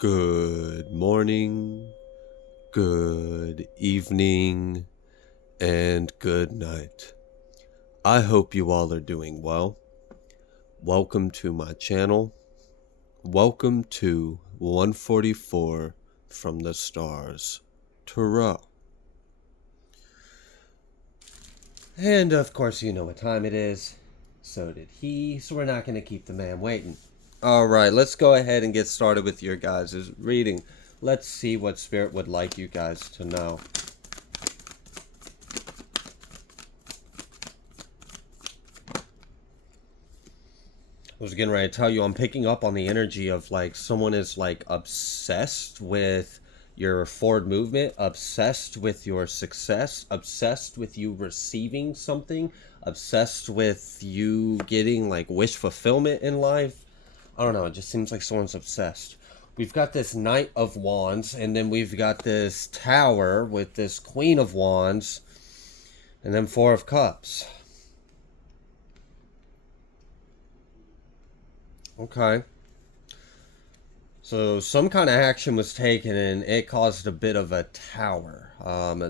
Good morning, good evening, and good night. I hope you all are doing well. Welcome to my channel. Welcome to 144 from the Stars, Tarot. And of course, you know what time it is. So did he, so we're not going to keep the man waiting. Alright, let's go ahead and get started with your guys' reading. Let's see what Spirit would like you guys to know. I was getting ready to tell you, I'm picking up on the energy of like someone is like obsessed with your forward movement, obsessed with your success, obsessed with you receiving something, obsessed with you getting like wish fulfillment in life. I don't know, it just seems like someone's obsessed. We've got this Knight of Wands, and then we've got this Tower with this Queen of Wands, and then Four of Cups. Okay. So some kind of action was taken and it caused a bit of a tower.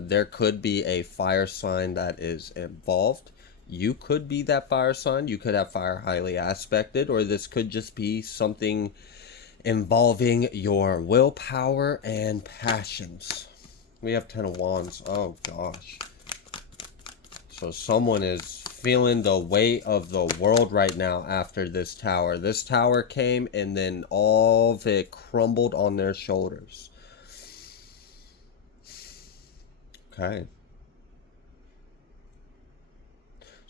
There could be a fire sign that is involved. You could be that fire sign. You could have fire highly aspected, or this could just be something involving your willpower and passions. We have 10 of Wands. Oh gosh. So someone is feeling the weight of the world right now after this tower. This tower came and then all of it crumbled on their shoulders. Okay.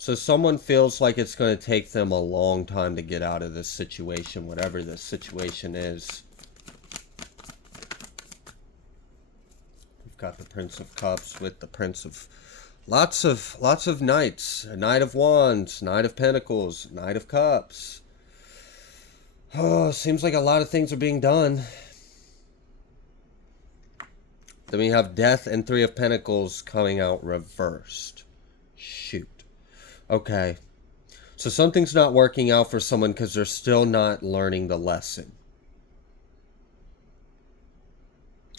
So someone feels like it's going to take them a long time to get out of this situation, whatever this situation is. We've got the Prince of Cups with the Prince of... Lots of knights. A Knight of Wands, Knight of Pentacles, Knight of Cups. Oh, seems like a lot of things are being done. Then we have Death and Three of Pentacles coming out reversed. Shoot. Okay. So something's not working out for someone because they're still not learning the lesson.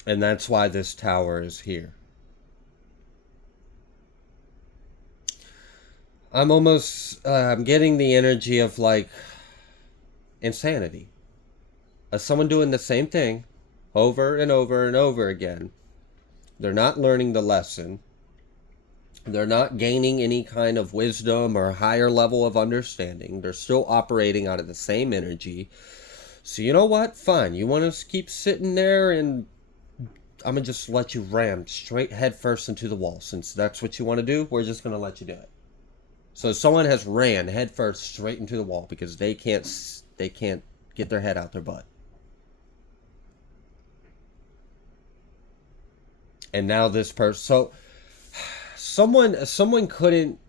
And that's why this tower is here. I'm almost, I'm getting the energy of like insanity. Someone doing the same thing over and over and over again. They're not learning the lesson. They're not gaining any kind of wisdom or higher level of understanding. They're still operating out of the same energy. So you know what? Fine. You want to keep sitting there and I'm going to just let you ram straight head first into the wall. Since that's what you want to do, we're just going to let you do it. So someone has ran headfirst straight into the wall because they can't get their head out their butt. And now this person, so someone couldn't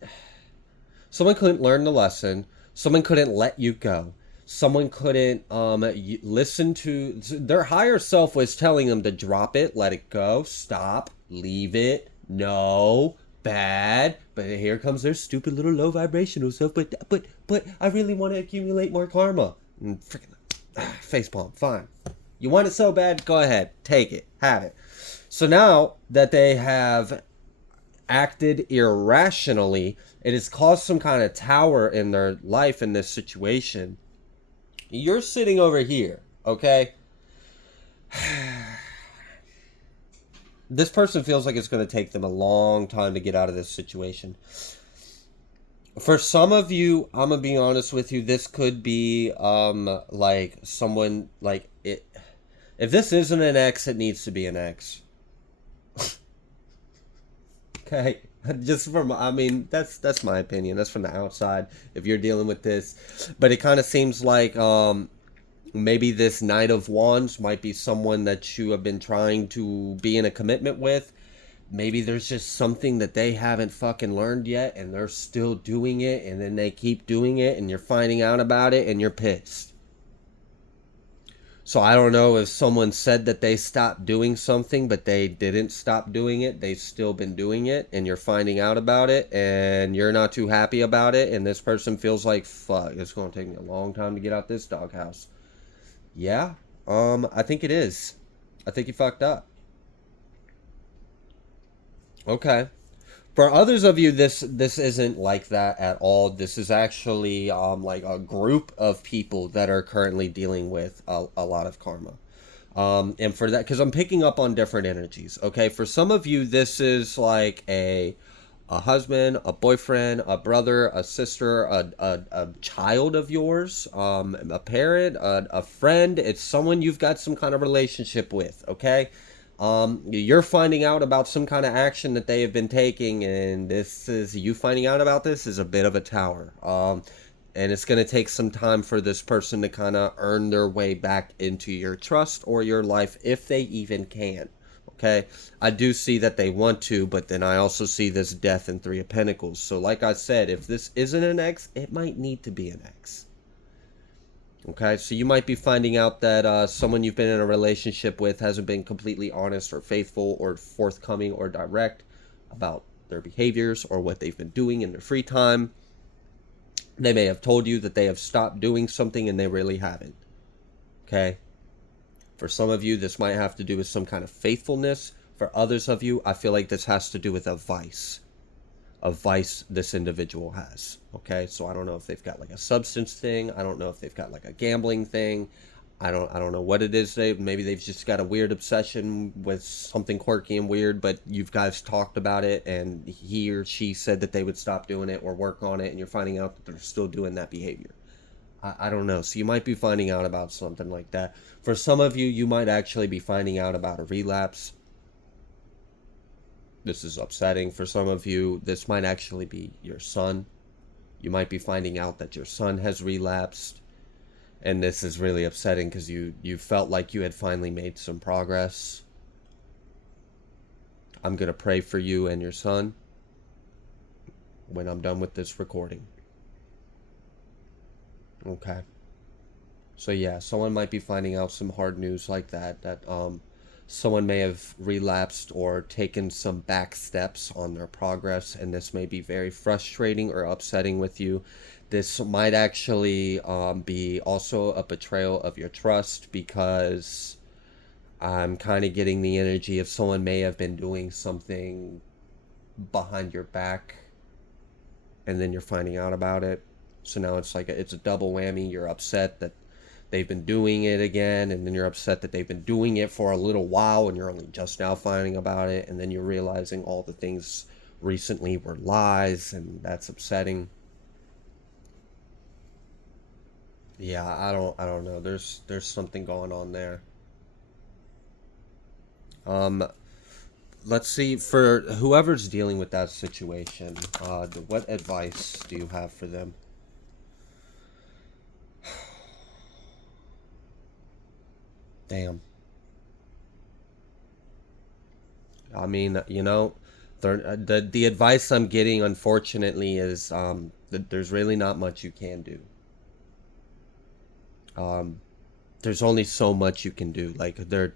learn the lesson. Someone couldn't let you go. Someone couldn't listen to their higher self was telling them to drop it, let it go, stop, leave it, no. Bad, but here comes their stupid little low vibrational self. But I really want to accumulate more karma. And freaking facepalm. Fine, you want it so bad. Go ahead, take it, have it. So now that they have acted irrationally, it has caused some kind of tower in their life in this situation. You're sitting over here, okay? This person feels like it's going to take them a long time to get out of this situation. For some of you, I'm going to be honest with you, this could be like someone like it. If this isn't an ex, it needs to be an ex. Okay, just from, I mean, that's my opinion. That's from the outside if you're dealing with this. But it kind of seems like maybe this Knight of Wands might be someone that you have been trying to be in a commitment with. Maybe there's just something that they haven't fucking learned yet and they're still doing it, and then they keep doing it and you're finding out about it and you're pissed. So I don't know if someone said that they stopped doing something but they didn't stop doing it. They've still been doing it and you're finding out about it and you're not too happy about it, and this person feels like, fuck, it's going to take me a long time to get out this doghouse. Yeah? I think it is. I think you fucked up. Okay. For others of you, this isn't like that at all. This is actually like a group of people that are currently dealing with a lot of karma. And for that, because I'm picking up on different energies. Okay, for some of you, this is like a husband, a boyfriend, a brother, a sister, a child of yours, a parent, a friend. It's someone you've got some kind of relationship with. Okay, you're finding out about some kind of action that they have been taking, and this is you finding out about this is a bit of a tower. And it's going to take some time for this person to kind of earn their way back into your trust or your life if they even can. Okay, I do see that they want to, but then I also see this death and Three of Pentacles. So like I said, if this isn't an X, it might need to be an X. Okay, so you might be finding out that someone you've been in a relationship with hasn't been completely honest or faithful or forthcoming or direct about their behaviors or what they've been doing in their free time. They may have told you that they have stopped doing something and they really haven't. Okay? For some of you, this might have to do with some kind of faithfulness. For others of you, I feel like this has to do with a vice. A vice this individual has. Okay? So I don't know if they've got like a substance thing. I don't know if they've got like a gambling thing. I don't know what it is. Maybe they've just got a weird obsession with something quirky and weird, but you guys talked about it and he or she said that they would stop doing it or work on it, and you're finding out that they're still doing that behavior. I don't know. So you might be finding out about something like that. For some of you, you might actually be finding out about a relapse. This is upsetting. For some of you, this might actually be your son. You might be finding out that your son has relapsed. And this is really upsetting because you felt like you had finally made some progress. I'm going to pray for you and your son when I'm done with this recording. Okay. So yeah, someone might be finding out some hard news like that, that someone may have relapsed or taken some back steps on their progress, and this may be very frustrating or upsetting with you. This might actually be also a betrayal of your trust, because I'm kind of getting the energy of someone may have been doing something behind your back and then you're finding out about it. So now it's like it's a double whammy. You're upset that they've been doing it again, and then you're upset that they've been doing it for a little while and you're only just now finding about it, and then you're realizing all the things recently were lies, and that's upsetting. Yeah, I don't know. There's something going on there. Um, let's see, for whoever's dealing with that situation, what advice do you have for them? Damn. I mean, the advice I'm getting, unfortunately, is that there's really not much you can do. Um, there's only so much you can do. Like they're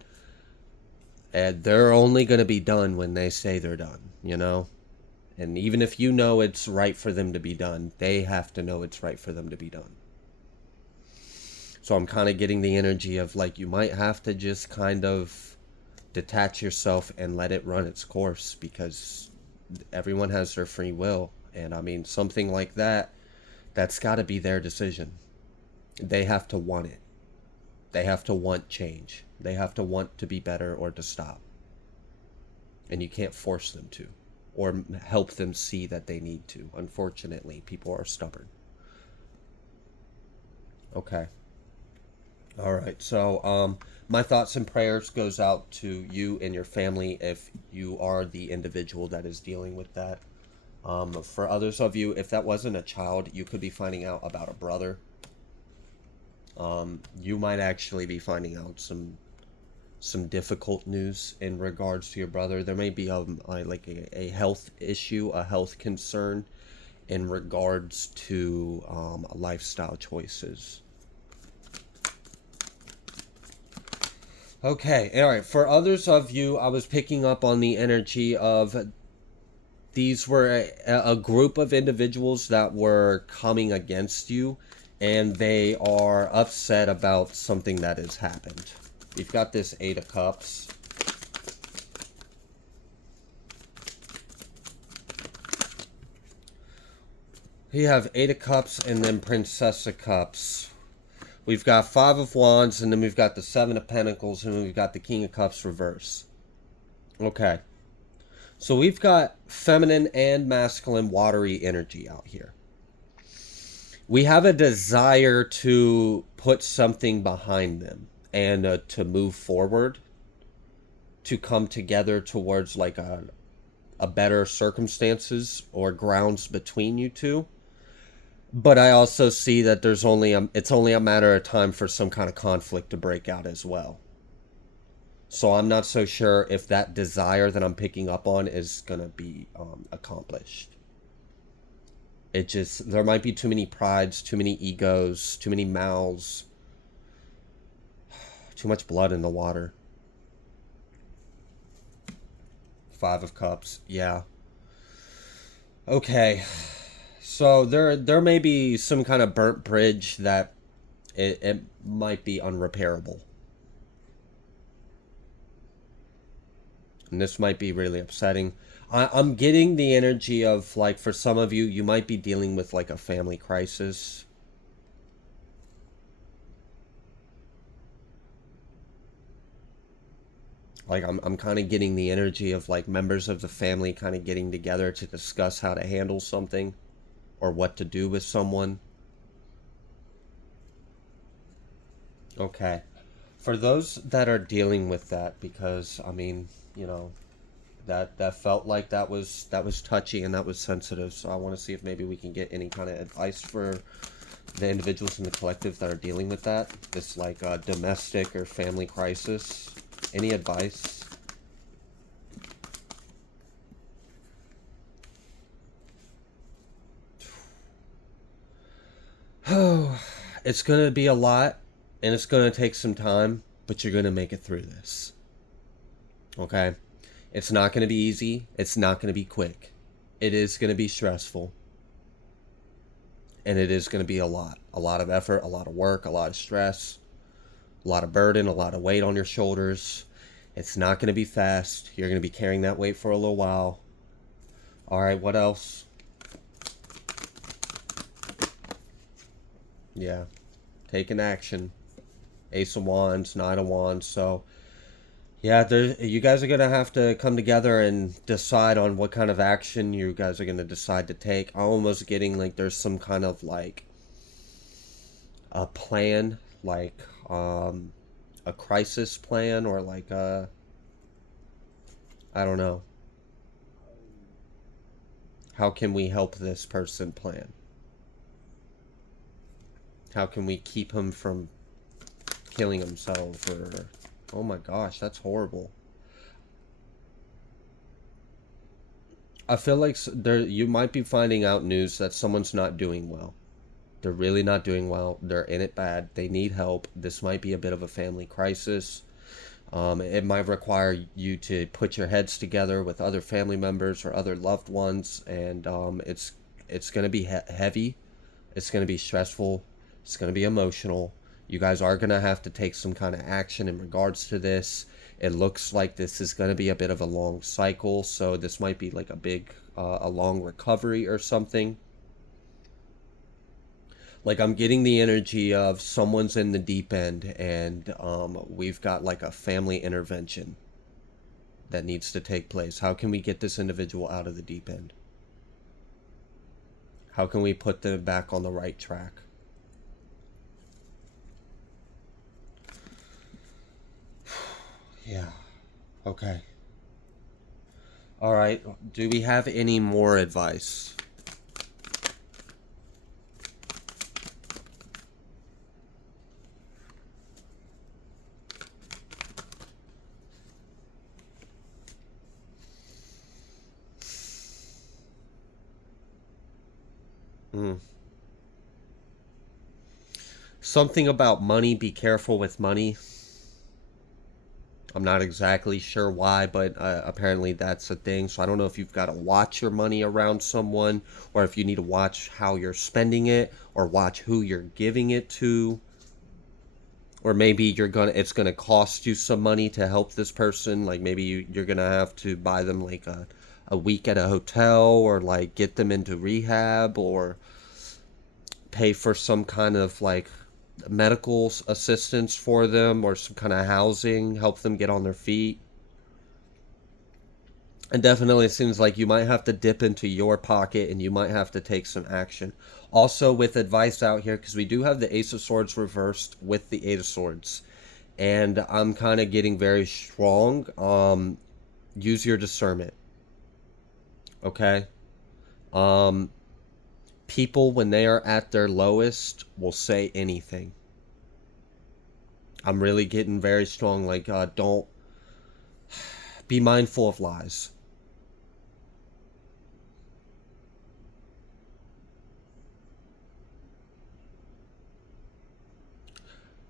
only gonna be done when they say they're done. And even if you know it's right for them to be done, they have to know it's right for them to be done. So I'm kind of getting the energy of like you might have to just kind of detach yourself and let it run its course, because everyone has their free will. And I mean, something like that, that's got to be their decision. They have to want it. They have to want change. They have to want to be better or to stop. And you can't force them to, or help them see that they need to. Unfortunately, people are stubborn. Okay. All right. So, my thoughts and prayers goes out to you and your family if you are the individual that is dealing with that. For others of you, if that wasn't a child, you could be finding out about a brother. You might actually be finding out some difficult news in regards to your brother. There may be like a health issue, a health concern in regards to lifestyle choices. Okay, all right. For others of you, I was picking up on the energy of these were a group of individuals that were coming against you, and they are upset about something that has happened. We've got this Eight of Cups. We have Eight of Cups and then Princess of Cups. We've got Five of Wands, and then we've got the Seven of Pentacles, and we've got the King of Cups reverse. Okay. So we've got feminine and masculine watery energy out here. We have a desire to put something behind them and to move forward, to come together towards like a better circumstances or grounds between you two. But I also see that there's it's only a matter of time for some kind of conflict to break out as well. So I'm not so sure if that desire that I'm picking up on is going to be accomplished. It just, there might be too many prides, too many egos, too many mouths, too much blood in the water. Five of Cups, yeah. Okay. So there may be some kind of burnt bridge that it might be unrepairable. And this might be really upsetting. I'm getting the energy of, like, for some of you, you might be dealing with like a family crisis. Like I'm kind of getting the energy of like members of the family kind of getting together to discuss how to handle something or what to do with someone. Okay. For those that are dealing with that, because I mean, you know, that felt like that was touchy and that was sensitive. So I want to see if maybe we can get any kind of advice for the individuals in the collective that are dealing with that. This like domestic or family crisis. Any advice? Oh, it's gonna be a lot and it's gonna take some time, but you're gonna make it through this. Okay? It's not going to be easy. It's not going to be quick. It is going to be stressful. And it is going to be a lot. A lot of effort, a lot of work, a lot of stress, a lot of burden, a lot of weight on your shoulders. It's not going to be fast. You're going to be carrying that weight for a little while. All right, what else? Yeah. Taking action. Ace of Wands, Nine of Wands. So yeah, you guys are going to have to come together and decide on what kind of action you guys are going to decide to take. I'm almost getting like there's some kind of like a plan, like a crisis plan or like I don't know. How can we help this person plan? How can we keep him from killing himself or... Oh my gosh, that's horrible. I feel like you might be finding out news that someone's not doing well. They're really not doing well. They're in it bad. They need help. This might be a bit of a family crisis. It might require you to put your heads together with other family members or other loved ones, and it's going to be heavy. It's going to be stressful. It's going to be emotional. You guys are going to have to take some kind of action in regards to this. It looks like this is going to be a bit of a long cycle, so this might be like a long recovery or something. Like I'm getting the energy of someone's in the deep end and we've got like a family intervention that needs to take place. How can we get this individual out of the deep end? How can we put them back on the right track? Yeah. Okay. All right. Do we have any more advice? Something about money. Be careful with money. I'm not exactly sure why, but apparently that's a thing. So I don't know if you've got to watch your money around someone, or if you need to watch how you're spending it, or watch who you're giving it to, or maybe it's gonna cost you some money to help this person. Like maybe you're gonna have to buy them like a week at a hotel, or like get them into rehab, or pay for some kind of like medical assistance for them, or some kind of housing, help them get on their feet. And definitely it seems like you might have to dip into your pocket and you might have to take some action. Also, with advice out here, because we do have the Ace of Swords reversed with the Eight of Swords, and I'm kind of getting very strong. Use your discernment. Okay? Um, People, when they are at their lowest, will say anything. I'm really getting very strong. Like, don't be mindful of lies.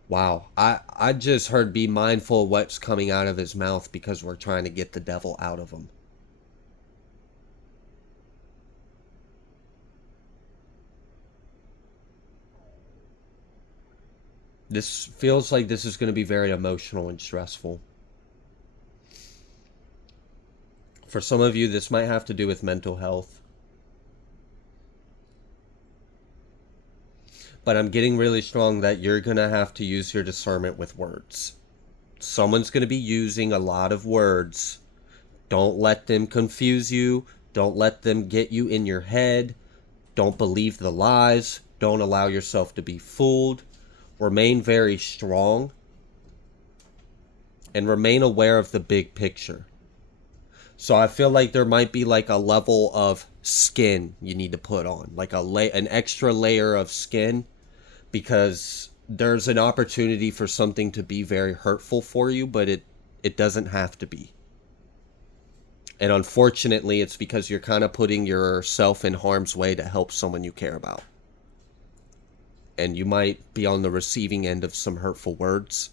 Wow. I just heard be mindful of what's coming out of his mouth, because we're trying to get the devil out of him. This feels like this is going to be very emotional and stressful. For some of you, this might have to do with mental health. But I'm getting really strong that you're going to have to use your discernment with words. Someone's going to be using a lot of words. Don't let them confuse you. Don't let them get you in your head. Don't believe the lies. Don't allow yourself to be fooled. Remain very strong. And remain aware of the big picture. So I feel like there might be like a level of skin you need to put on. Like an extra layer of skin. Because there's an opportunity for something to be very hurtful for you, but it doesn't have to be. And unfortunately, it's because you're kind of putting yourself in harm's way to help someone you care about. And you might be on the receiving end of some hurtful words.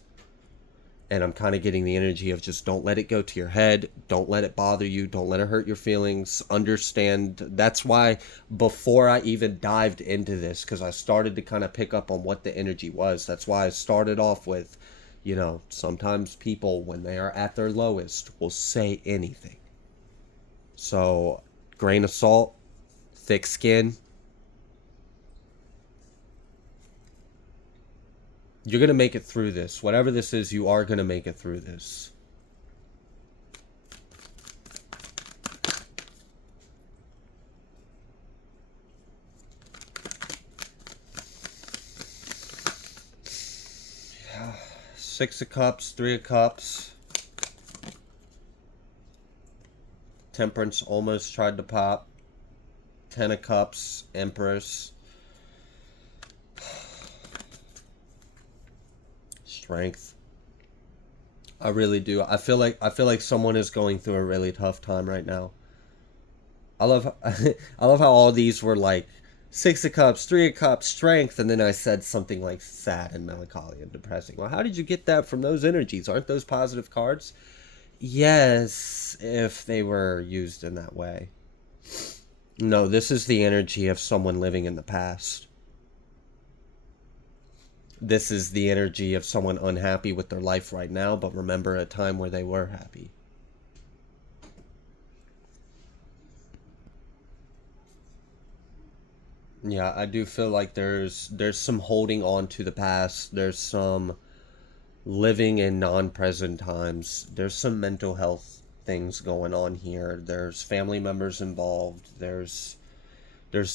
And I'm kind of getting the energy of just don't let it go to your head. Don't let it bother you. Don't let it hurt your feelings. Understand. That's why before I even dived into this, because I started to kind of pick up on what the energy was. That's why I started off with, sometimes people, when they are at their lowest, will say anything. So, grain of salt, thick skin. You're going to make it through this. Whatever this is, you are going to make it through this. Yeah. 6 of Cups, 3 of Cups. Temperance almost tried to pop. 10 of Cups, Empress. Strength. I really do. I feel like someone is going through a really tough time right now. I love I love how all these were like 6 of Cups, 3 of Cups, Strength, and then I said something like sad and melancholy and depressing. Well, how did you get that from those energies? Aren't those positive cards? Yes, if they were used in that way. No, this is the energy of someone living in the past. This is the energy of someone unhappy with their life right now, but remember a time where they were happy. Yeah, I do feel like there's some holding on to the past. There's some living in non-present times. There's some mental health things going on here. There's family members involved. There's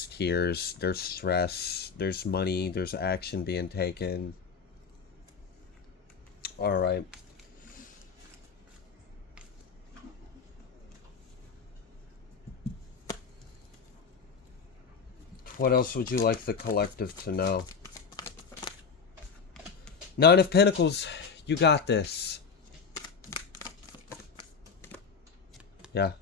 tears, there's stress, there's money, there's action being taken. All right. What else would you like the collective to know? 9 of Pentacles, you got this. Yeah.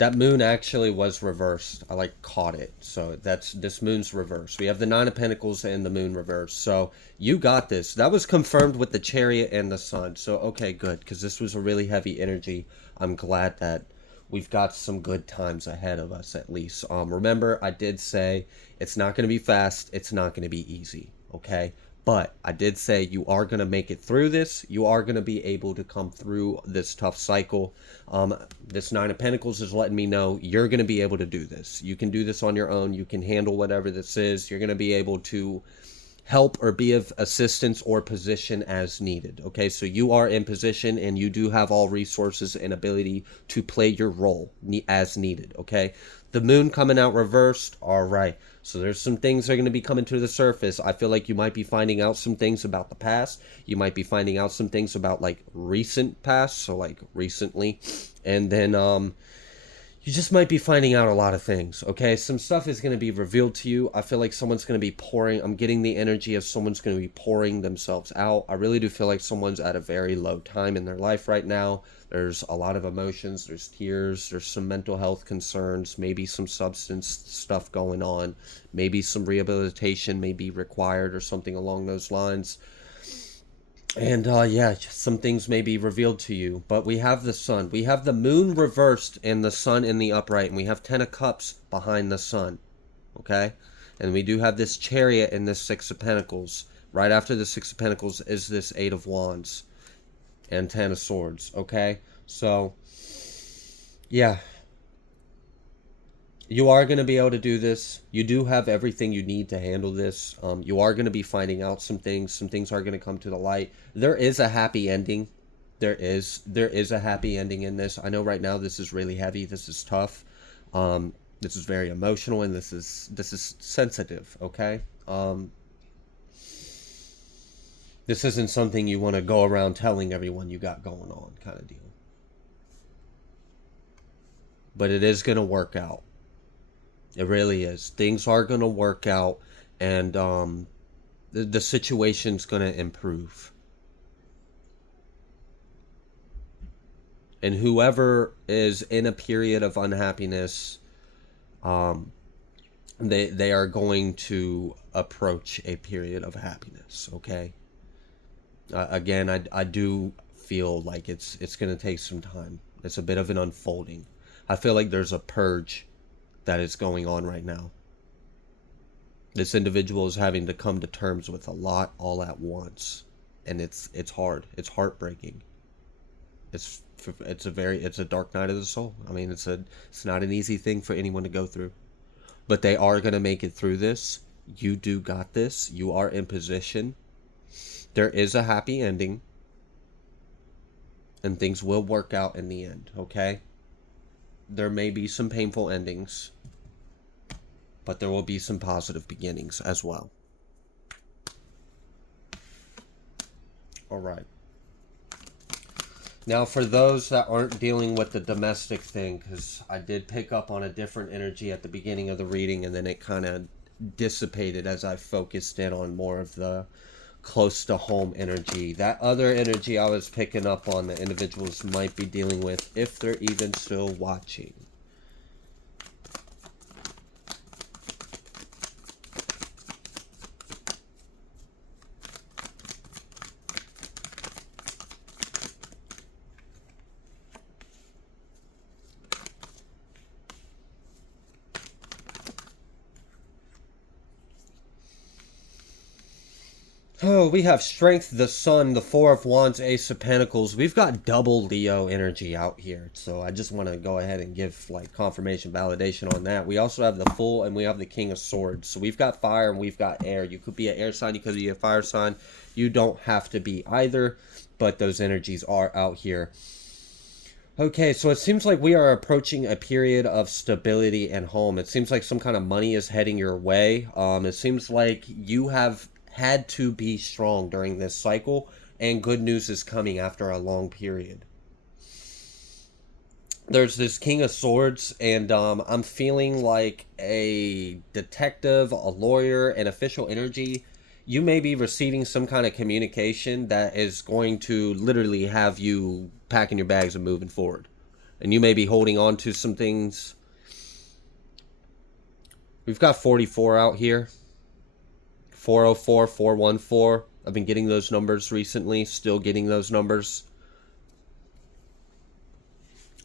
That moon actually was reversed. I like caught it. So that's this moon's reversed. We have the Nine of Pentacles and the moon reversed. So you got this. That was confirmed with the Chariot and the Sun. So okay, good, because this was a really heavy energy. I'm glad that we've got some good times ahead of us at least. Remember, I did say it's not going to be fast. It's not going to be easy. Okay. But I did say you are going to make it through this. You are going to be able to come through this tough cycle. This Nine of Pentacles is letting me know you're going to be able to do this. You can do this on your own. You can handle whatever this is. You're going to be able to help or be of assistance or position as needed. Okay, so you are in position and you do have all resources and ability to play your role as needed. Okay, the moon coming out reversed. All right, so there's some things that are going to be coming to the surface. I feel like you might be finding out some things about the past. You might be finding out some things about like recent past, so like recently, and then you just might be finding out a lot of things, okay? Some stuff is going to be revealed to you. I feel like someone's going to be pouring. I'm getting the energy of someone's going to be pouring themselves out. I really do feel like someone's at a very low time in their life right now. There's a lot of emotions. There's tears. There's some mental health concerns. Maybe some substance stuff going on. Maybe some rehabilitation may be required or something along those lines. And yeah, some things may be revealed to you, but we have the sun. We have the moon reversed and the sun in the upright, and we have 10 of cups behind the sun, okay? And we do have this Chariot and this Six of Pentacles. Right after the Six of Pentacles is this Eight of Wands and 10 of Swords, okay? So, yeah. You are going to be able to do this. You do have everything you need to handle this. You are going to be finding out some things. Some things are going to come to the light. There is a happy ending. There is a happy ending in this. I know right now this is really heavy. This is tough. This is very emotional, and this is sensitive, okay? This isn't something you want to go around telling everyone you got going on kind of deal. But it is going to work out. It really is. Things are going to work out, and the situation's going to improve. And whoever is in a period of unhappiness, they are going to approach a period of happiness, okay? Again, I do feel like it's going to take some time. It's a bit of an unfolding. I feel like there's a purge that is going on right now. This individual is having to come to terms with a lot all at once, and it's hard. It's heartbreaking. It's a dark night of the soul. I mean, it's not an easy thing for anyone to go through, but they are going to make it through this. You do got this. You are in position. There is a happy ending, and things will work out in the end, okay? There may be some painful endings, but there will be some positive beginnings as well. All right. Now, for those that aren't dealing with the domestic thing, because I did pick up on a different energy at the beginning of the reading, and then it kind of dissipated as I focused in on more of the close to home energy. That other energy I was picking up on that individuals might be dealing with, if they're even still watching. Oh, we have Strength, the Sun, the Four of Wands, Ace of Pentacles. We've got double Leo energy out here. So I just want to go ahead and give like confirmation, validation on that. We also have the Fool and we have the King of Swords. So we've got fire and we've got air. You could be an air sign, you could be a fire sign. You don't have to be either, but those energies are out here. Okay, so it seems like we are approaching a period of stability and home. It seems like some kind of money is heading your way. It seems like you have had to be strong during this cycle, and good news is coming after a long period. There's this King of Swords, and I'm feeling like a detective, a lawyer, an official energy. You may be receiving some kind of communication that is going to literally have you packing your bags and moving forward. And you may be holding on to some things. We've got 44 out here. 404, 414. I've been getting those numbers recently. Still getting those numbers.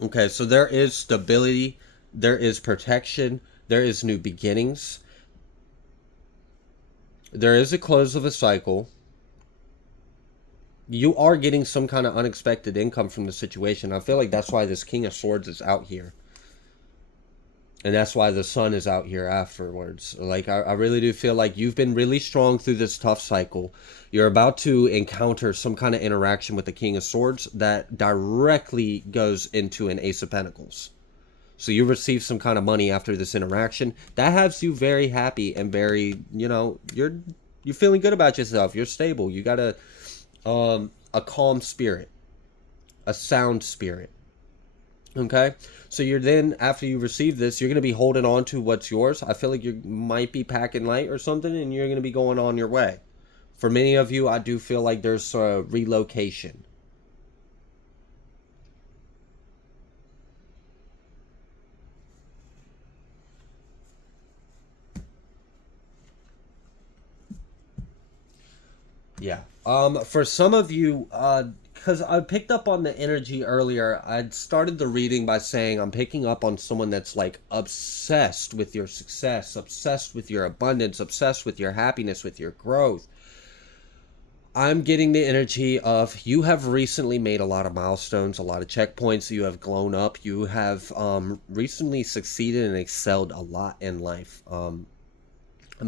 Okay, so there is stability. There is protection. There is new beginnings. There is a close of a cycle. You are getting some kind of unexpected income from the situation. I feel like that's why this King of Swords is out here. And that's why the Sun is out here afterwards. Like, I really do feel like you've been really strong through this tough cycle. You're about to encounter some kind of interaction with the King of Swords that directly goes into an Ace of Pentacles. So you receive some kind of money after this interaction. That has you very happy and very, you're feeling good about yourself. You're stable. You got a calm spirit, a sound spirit. Okay, so you're then, after you receive this, you're going to be holding on to what's yours. I feel like you might be packing light or something, and you're going to be going on your way. For many of you, I do feel like there's a relocation. Yeah. For some of you, because I picked up on the energy earlier, I started the reading by saying I'm picking up on someone that's like obsessed with your success, obsessed with your abundance, obsessed with your happiness, with your growth. I'm getting the energy of you have recently made a lot of milestones, a lot of checkpoints. You have grown up. You have recently succeeded and excelled a lot in life. I'm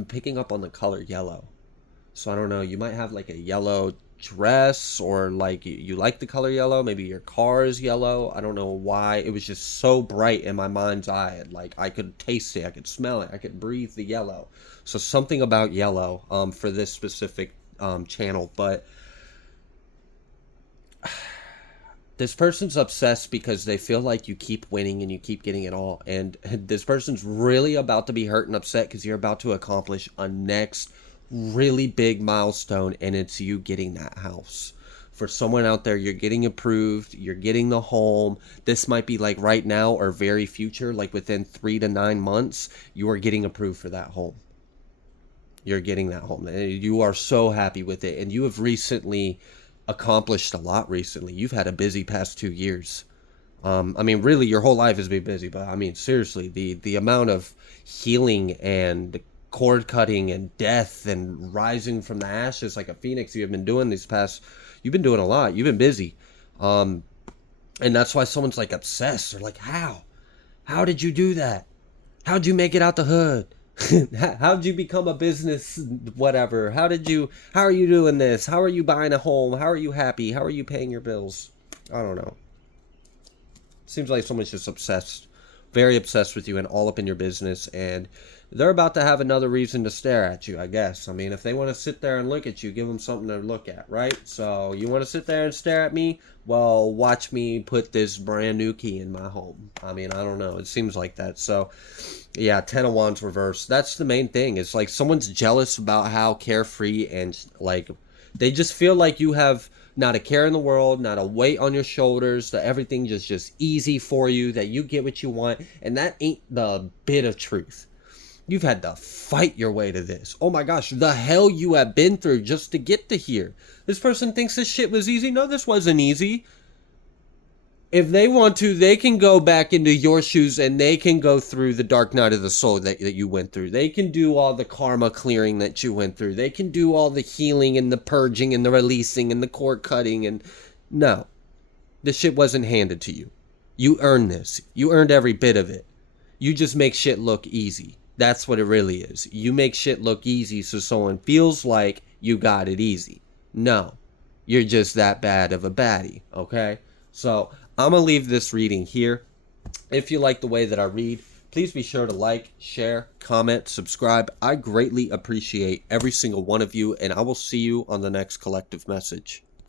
picking up on the color yellow. So I don't know, you might have like a yellow dress, or like you like the color yellow. Maybe your car is yellow. I don't know why. It was just so bright in my mind's eye. Like I could taste it. I could smell it. I could breathe the yellow. So something about yellow for this specific channel. But this person's obsessed because they feel like you keep winning and you keep getting it all. And this person's really about to be hurt and upset because you're about to accomplish a next really big milestone, and it's you getting that house. For someone out there, you're getting approved, you're getting the home. This might be like right now or very future, like within 3 to 9 months, you are getting approved for that home. You're getting that home. You are so happy with it, and you have recently accomplished a lot recently. You've had a busy past 2 years. I mean, really, your whole life has been busy, but I mean, seriously, the amount of healing and cord cutting and death and rising from the ashes like a phoenix you have been doing you've been doing a lot. You've been busy. And that's why someone's like obsessed. They're like, how did you do that? How'd you make it out the hood? How'd you become a business whatever? How are you doing this? How are you buying a home? How are you happy? How are you paying your bills? I don't know. Seems like someone's just obsessed, very obsessed with you and all up in your business, and they're about to have another reason to stare at you, I guess. I mean, if they want to sit there and look at you, give them something to look at, right? So you want to sit there and stare at me? Well, watch me put this brand new key in my home. I mean, I don't know. It seems like that. So, yeah, 10 of Wands reversed. That's the main thing. It's like someone's jealous about how carefree and, like, they just feel like you have not a care in the world, not a weight on your shoulders, that everything just easy for you, that you get what you want. And that ain't the bit of truth. You've had to fight your way to this. Oh my gosh, the hell you have been through just to get to here. This person thinks this shit was easy. No, this wasn't easy. If they want to, they can go back into your shoes and they can go through the dark night of the soul that you went through. They can do all the karma clearing that you went through. They can do all the healing and the purging and the releasing and the cord cutting. And no, this shit wasn't handed to you. You earned this. You earned every bit of it. You just make shit look easy. That's what it really is. You make shit look easy so someone feels like you got it easy. No, you're just that bad of a baddie, okay? So I'm going to leave this reading here. If you like the way that I read, please be sure to like, share, comment, subscribe. I greatly appreciate every single one of you, and I will see you on the next collective message.